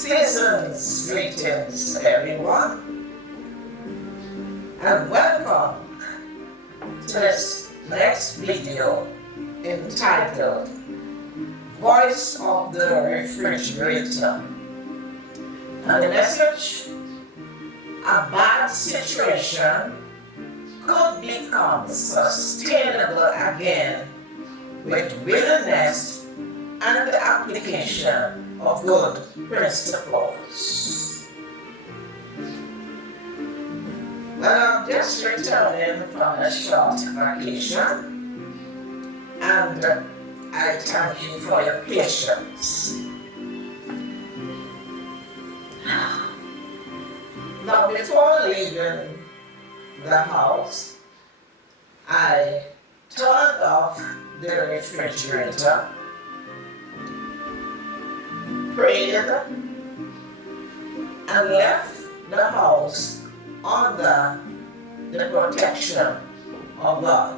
Season's greetings, everyone, and welcome to this next video entitled Voice of the Refrigerator. And the message: a bad situation could become sustainable again with willingness and the application of good principles. Well, I'm just returning from a short vacation, and I thank you for your patience. Now, before leaving the house, I turned off the refrigerator, prayed, and left the house under the protection of God.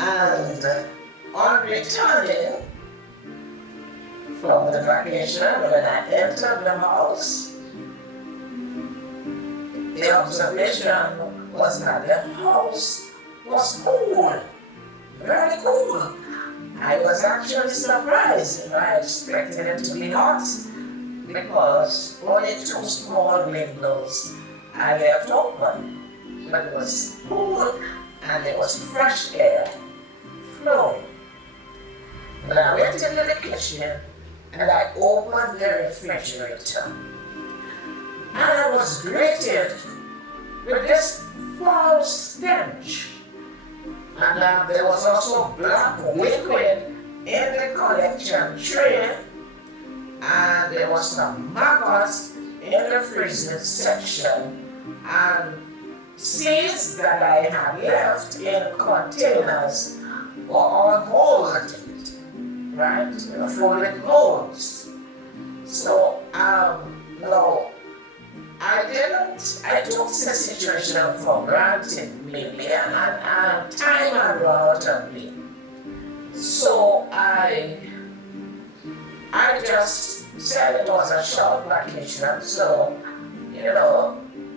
And on returning from the vacation, when I entered the house, the observation was that the house was cool, very cool. I was actually surprised. I expected it to be hot because only two small windows I left open. But it was cool and there was fresh air flowing. But I went into the kitchen and I opened the refrigerator. And I was greeted with this foul stench. And there was also black liquid in the collection tray. And there was some maggots in the freezing section. And seeds that I had left in containers were all molded, right? Full of molds. So, no, I took the situation for granted, maybe, and time had run out of me. So I just said it was a short vacation, so,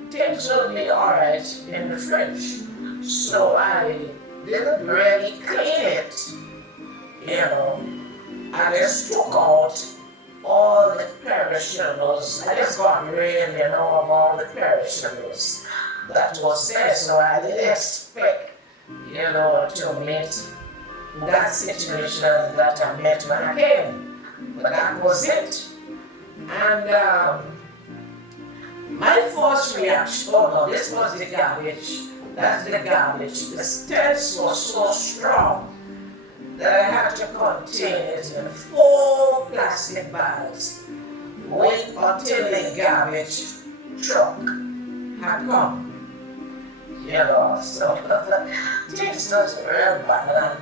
things would be all right in the fridge. So I didn't really clean it, I just took out all the perishables. I just got rid of all the perishables that was there. So I didn't expect, to meet that situation that I met when I came. But that was it. And my first reaction, this was the garbage. That's the garbage. The stench was so strong that I had to contain it in 4 plastic bags. Wait until the garbage truck had come. So things was real bad, and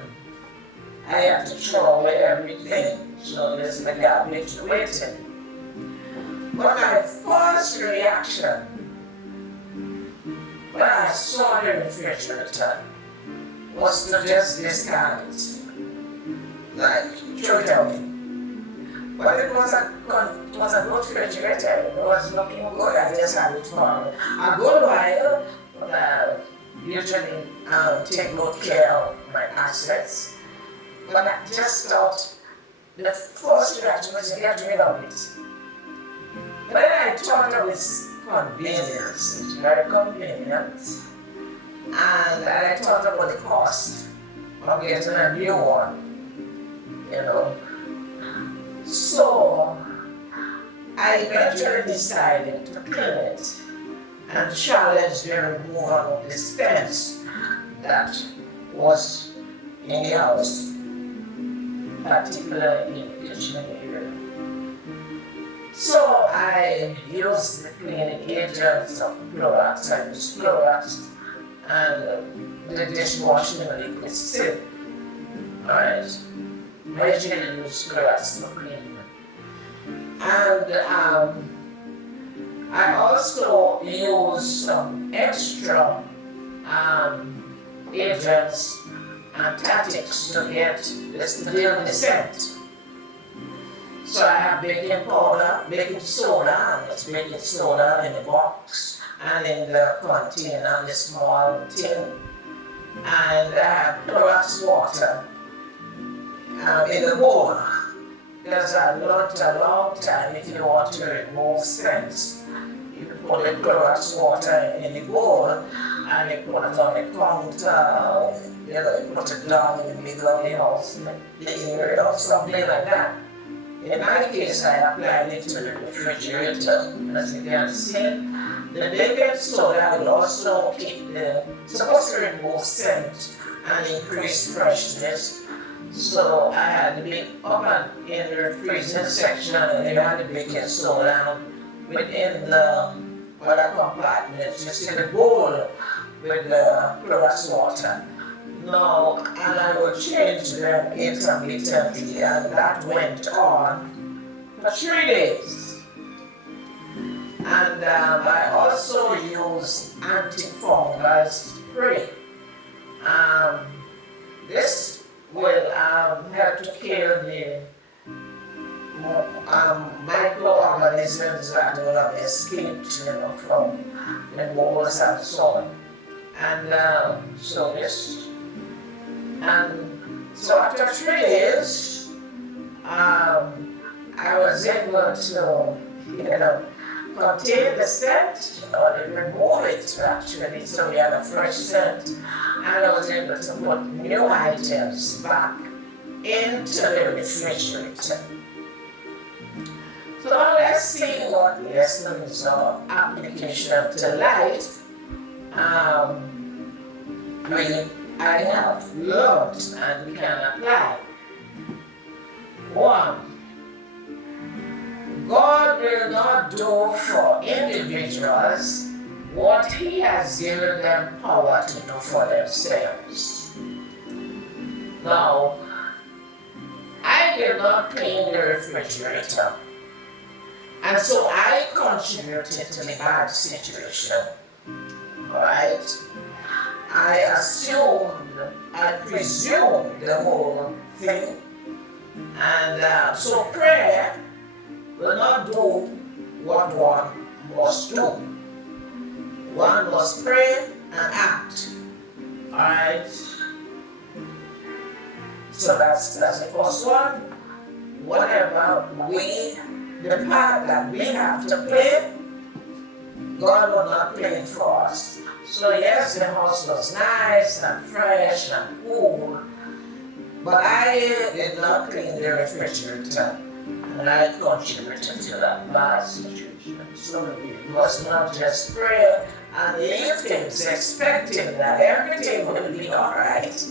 I had to throw away everything. So there's the garbage waiting. But my first reaction when I saw the refrigerator was to just discard it. Like, throw it away. But it was a good refrigerator. It was looking good. I just had it for a good while. But I usually take good care of my assets. But I just thought the first reaction was to get rid of it. But then I thought of its convenience. It's very convenient. And I thought about the cost of getting a new one. So I eventually decided to clean it and challenge the removal of the stench that was in the house, particularly in the kitchen area. So I used the cleaning agents of Clorox. I used Clorox and the dishwashing liquid soap. Alright? I usually use Clorox to clean And I also use some extra agents and tactics to get this to deal with the scent. So I have baking powder, baking soda, and it's baking soda in the box and in the container, the small tin. And I have Clorox water in the bowl. Because I learned a long time, if you want to remove scents, you put the Clorox water in the bowl and you put it on the counter, you put it down in the middle of the house, the area or something like that. In my case, I applied it to the refrigerator. As you can see, the baking soda will also keep supposed to remove scent and increase freshness. So I had the big oven in the freezing section, and they had the baking soda within the other compartment. You see the bowl with the Clorox water. Now, and I would change them intermittently, and that went on for 3 days. And I also use antifungal spray. This will help to kill the microorganisms that will have escaped, from the moles and so on. And so after 3 days, I was able to, contain the scent, remove it actually, so we had a fresh scent, and I was able to put new items back into the refrigerator. So now let's see what lessons or application to life I have learned and can apply. 1. God will not do for individuals what He has given them power to do for themselves. Now, I did not clean the refrigerator, and so I contributed to the bad situation. Alright? I presumed the whole thing, and so prayer will not do what one must do. One must pray and act. Alright? So that's the first one. Whatever the part that we have to play, God will not play it for us. So yes, the house was nice and fresh and cool, but I did not clean the refrigerator, and I contributed to that bad situation. So we must not just pray and leave things expecting that everything will be alright,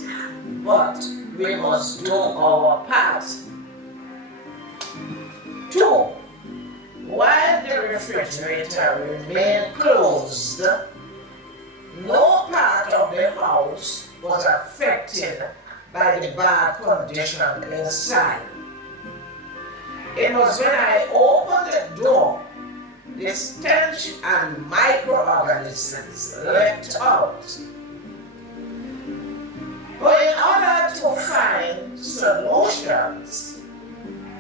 but we must do our part. 2. While the refrigerator remained closed, no part of the house was affected by the bad condition inside. It was when I opened the door, the stench and microorganisms leapt out. But in order to find solutions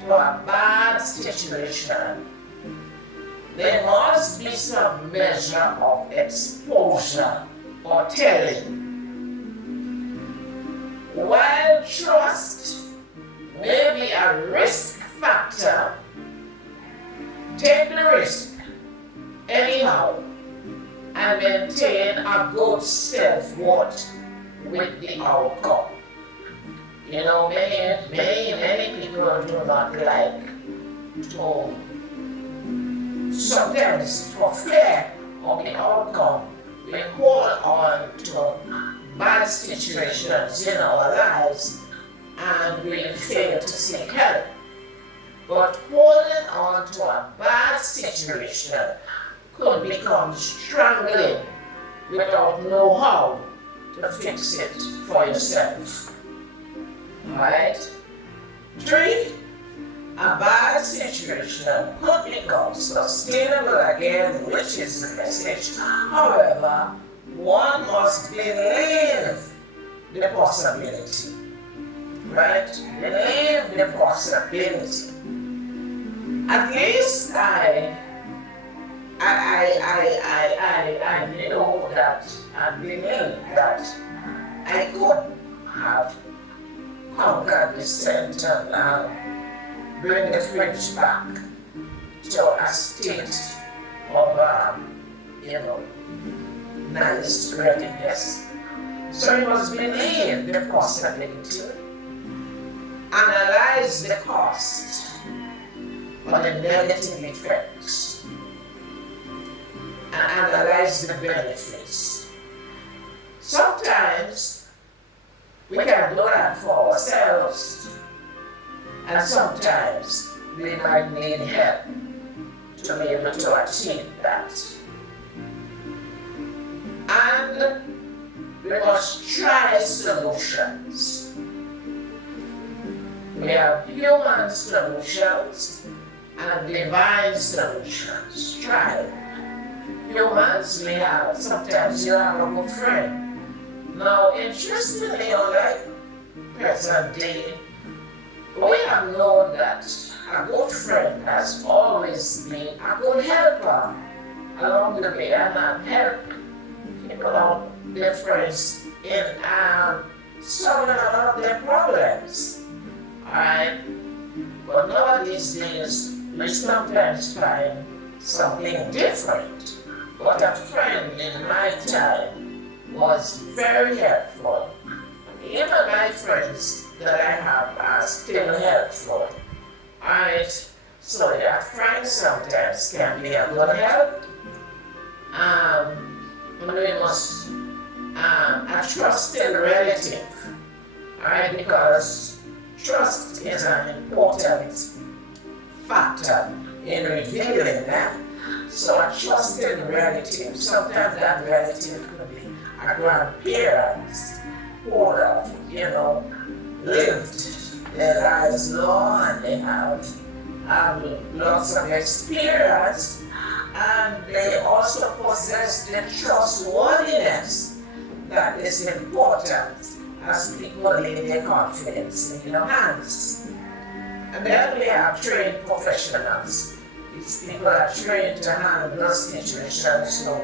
to a bad situation, there must be some measure of exposure or telling. While trust may be a risk factor, take the risk anyhow and maintain a good self-worth with the outcome. Many people do not like to, sometimes for fear of the outcome, we hold on to bad situations in our lives and we fail to seek help. But holding on to a bad situation could become strangling without know-how to fix it for yourself. Alright? 3. a bad situation could become sustainable again, which is the message. However, one must believe the possibility, right? Believe the possibility. At least I know that, I believe that I could have conquered the center and bring the fridge back to a state of, nice readiness. So you must believe the possibility, analyze the cost or the negative effects, and analyze the benefits. Sometimes we can do that for ourselves, and sometimes we might need help to be able to achieve that. And we must try solutions. We have human solutions and divine solutions. Try. Humans, sometimes you have a good friend. Now, interestingly, like present day, we have known that a good friend has always been a good helper along the way and help people out their friends in solving a lot of their problems. Alright? But nowadays days, we sometimes find something different. But a friend in my time was very helpful. Even my friends that I have are still helpful. Alright? So your friends sometimes can be a good help. We must a trusted relative, alright, because trust is an important factor in revealing that. So a trusted relative, sometimes that relative could be a grandparent who have, lived their lives long and they have lots of experience. And they also possess the trustworthiness that is important as people lay their confidence in your hands. And then we have trained professionals. These people are trained to handle situations, so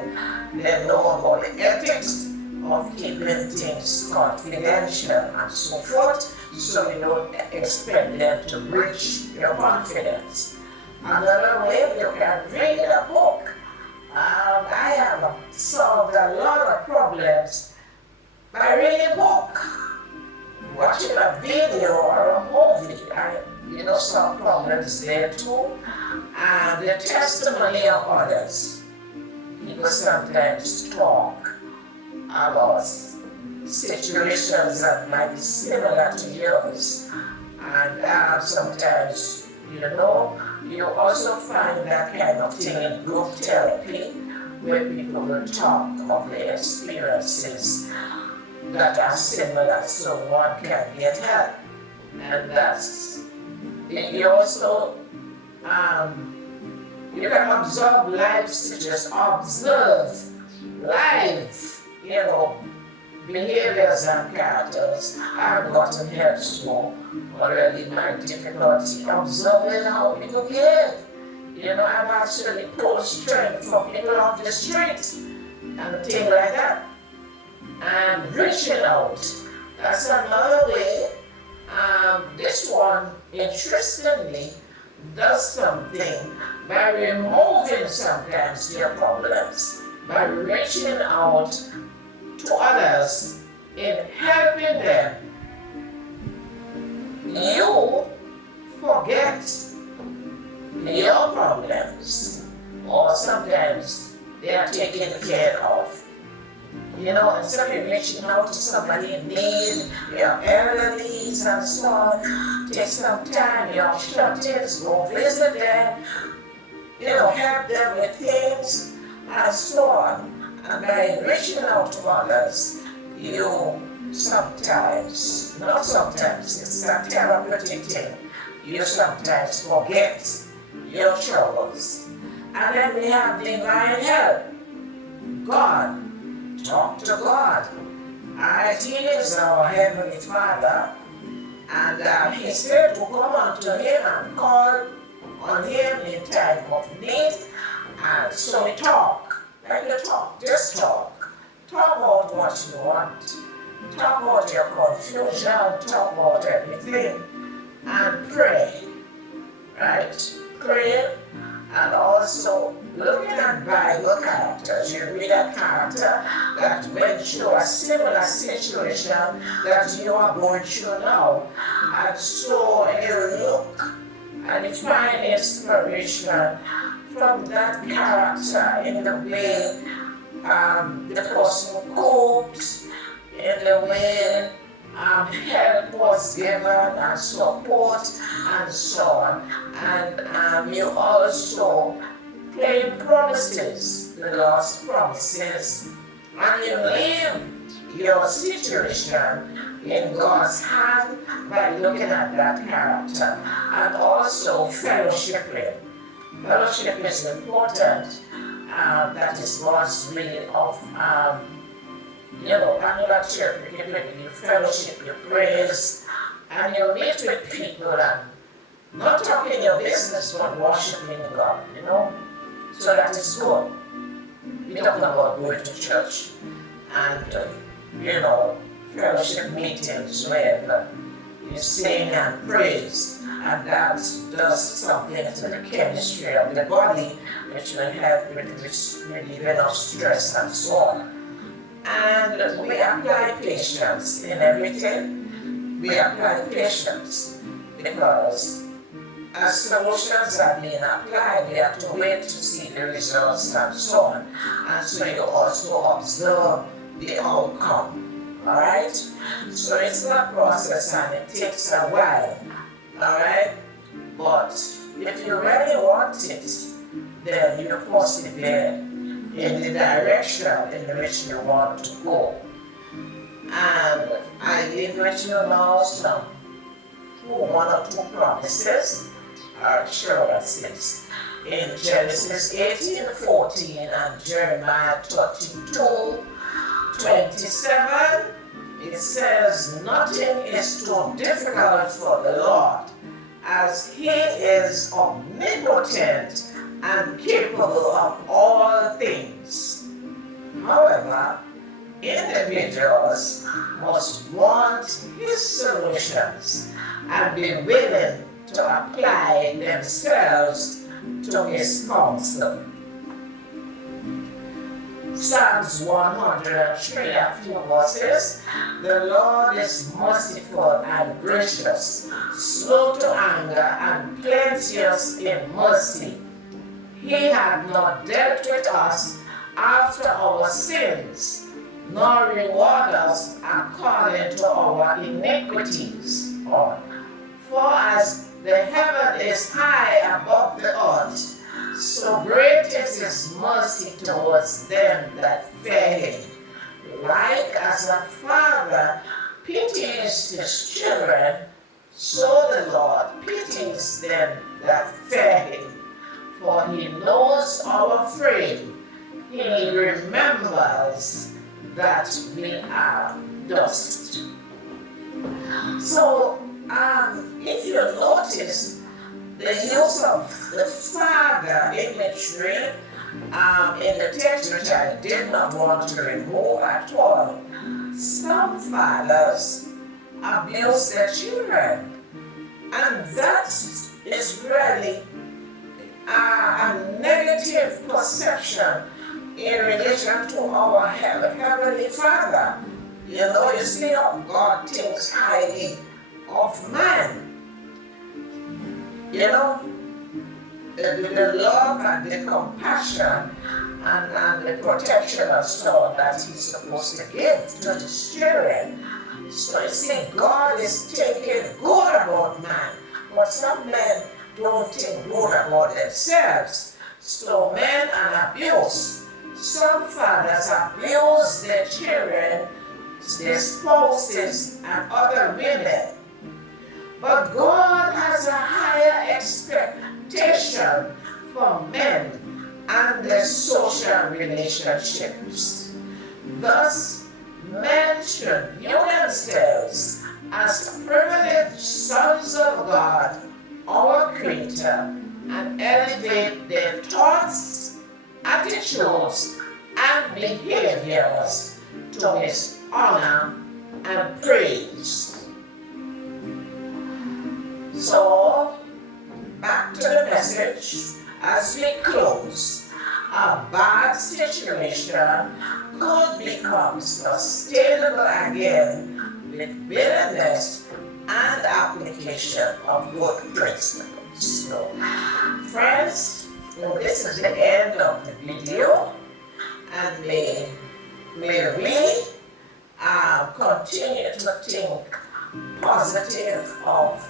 they know about the ethics of keeping things confidential and so forth, so you don't expect them to breach your confidence. Another way, you can read a book. I have solved a lot of problems by reading a book, watching a video or a movie. Some problems there too. And the testimony of others. People sometimes talk about situations that might be similar to yours. And sometimes, you also find that kind of thing in group therapy, where people will talk of their experiences that are similar so one can get help. And you also, you can observe life situations, observe life, behaviors and characters. I've gotten help so already my difficulty observing how people behave. I've actually pulled strength from people off the street and things like that. And reaching out, that's another way. This one, interestingly, does something by removing sometimes their problems, by reaching out to others in helping them. You forget your problems, or sometimes they are taken care of. Instead of reaching out to somebody in need, your elderly and so on, take some time, your shut-ins, go visit them, help them with things, and so on. And by reaching out to others, you sometimes, not sometimes, it's a therapeutic thing, you sometimes forget your troubles. And then we have divine help. God. Talk to God. Alright, He is our Heavenly Father. And He said to come unto Him and call on Him in time of need. And so we talk. Like you talk. Just talk. Talk about what you want. Talk about your confusion. Talk about everything. And pray. Right? Pray. And also, looking at Bible characters, you read a character that went through a similar situation that you are going through now. And so you look and you find inspiration from that character in the way the person coped, in the way help was given and support and so on. And you also claim promises, the Lord's promises, and you leave your situation in God's hand by looking at that character. And also fellowshipping. Fellowship is important. That is God's way of annual church, you fellowship, you praise, and you meet with people and not talking your business but worshiping God, So that is good. We're talking about going to church and, fellowship meetings where you sing and praise, and that does something to the chemistry of the body, which will help with relieving of stress and so on. And we apply patience in everything. We apply patience because as solutions are being applied, we have to wait to see the results and so on. And so you also observe the outcome. Alright? So it's a process and it takes a while. Alright? But if you really want it, then you persevere in the direction in which you want to go. And I give you now one or two promises or assurances. In Genesis 18:14 and Jeremiah 32:27, it says, "Nothing is too difficult for the Lord, as He is omnipotent and capable of all things." However, individuals must want His solutions and be willing to apply themselves to His counsel. Psalms 103, a few verses. "The Lord is merciful and gracious, slow to anger and plenteous in mercy. He hath not dealt with us after our sins, nor reward us according to our iniquities. For as the heaven is high above the earth, so great is His mercy towards them that fear Him. Like as a father pities his children, so the Lord pities them that fear Him. For He knows our frame. He remembers that we are dust." So, if you notice the use of the father imagery in the text, which I did not want to remove at all, some fathers abuse their children, and that is really a negative perception in relation to our Heavenly Father. You see how God thinks highly of man. The love and the compassion and the protection and so on that He's supposed to give to His children. So you see, God is taking good about man, but some men don't think good about themselves. So men are abused. Some fathers abuse their children, their spouses, and other women. But God has a higher expectation for men and their social relationships. Thus, men should view themselves as privileged sons of God, our Creator, and elevate their thoughts, attitudes, and behaviors to His honor and praise. So, back to the message as we close. A bad situation could become sustainable again with willingness and application of good principles. So, friends, this is the end of the video, and may we continue to think positive of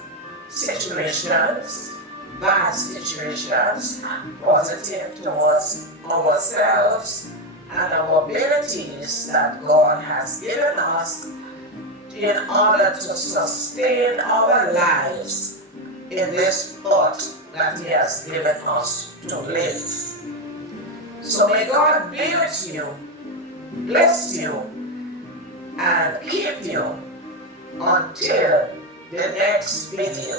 situations, bad situations, positive towards ourselves and our abilities that God has given us in order to sustain our lives in this earth that He has given us to live. So may God be with you, bless you, and keep you until the next video.